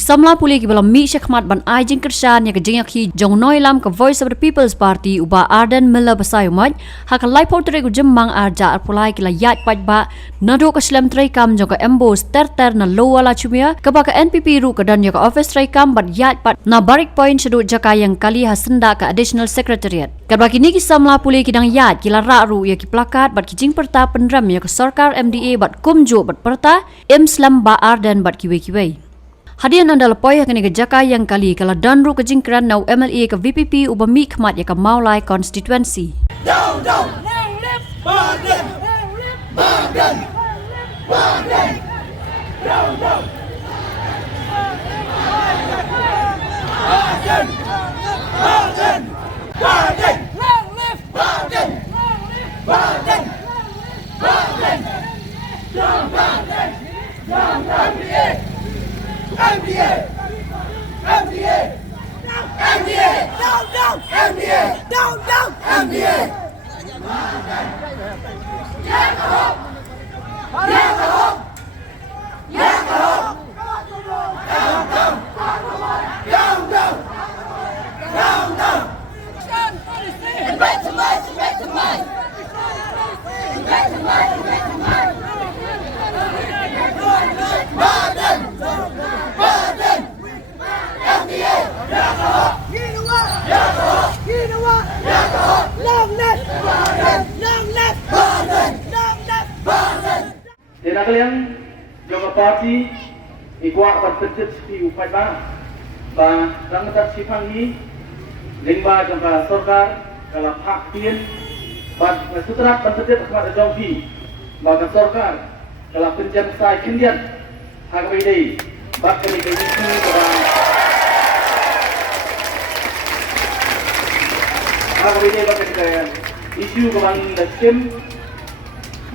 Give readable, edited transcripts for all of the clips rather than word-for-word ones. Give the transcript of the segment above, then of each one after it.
samla pule ki balam mi shakmat ban ai jing kershan ya ke jing ki jong noi lam ka Voice of the People's Party uba Ardent mila basayumat hak lai potre ku jemmang arja arpulai ki la yat paidbah nado ka Slem kam jong ka embos ter na lowala chumia ka ba ka NPP ru ka dan ya ka office kam bat yat pat na barik point shadu jaka yang kali hasenda ka additional secretariat ka ba kini ki samla pule ki dang yat ki la ra ru ya ki plakat bat ki jing perta penram ya ka sarkar MDA bat kumjo bat perta Slem Bah Ardent bat kiwe hadian anda lepoi kini ke jaka yang kali kala danru ke jingkran nau MLA ke VPP uba mi khmat ya ke Maulai constituency. Down, lift, Ardent, Ardent, Ardent, down, Ardent, Ardent, Ardent, lift, Ardent, Ardent, Ardent, down, Ardent, down, MDA. MDA! MDA! MDA! Down! MDA! Down! MDA! Kyrwoh! Kyrwoh! Kyrwoh! Down! Invite to mind! Dia kalian jangka parti ikut berpencut di paidbah bah rangkat sifang ini lingba jangka sarkar kalau hak tien bah sutrat berpencut kepada jangki bah sarkar kalau penjam sai kendian hak ini bah kami ini kepada hak ini bah kami isu kepada Slem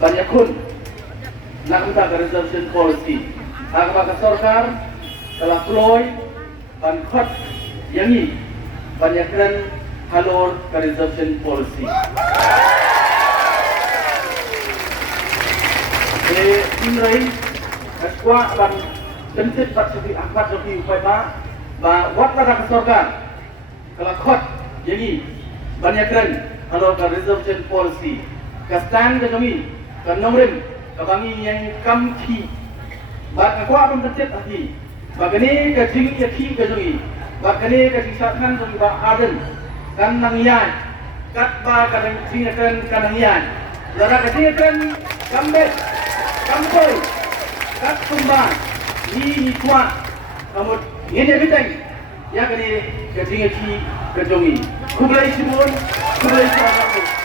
banyak kun nak minta reservation policy. Agak sarkar telah keluar dan khot yang ini banyakkan halor reservation policy. Ini sebuah dan bentuk seperti angkat seperti upaya bahwa pada sarkar telah khot yang ini banyakkan halor reservation policy. Kastan kami kanongrim kabangi yang kamki bak akwa pun tercet hati bagani ke jingïaid ki ke jongi bagani ke sisathan jongi ba Ardent kan nangian kat ba kadang jingïaid kan nangian lara ke jingïaid kambet kampoi kat kumba ni kwa kamut ini biteng ya kani ke jingïaid ki ke jongi kublai simun kublai simun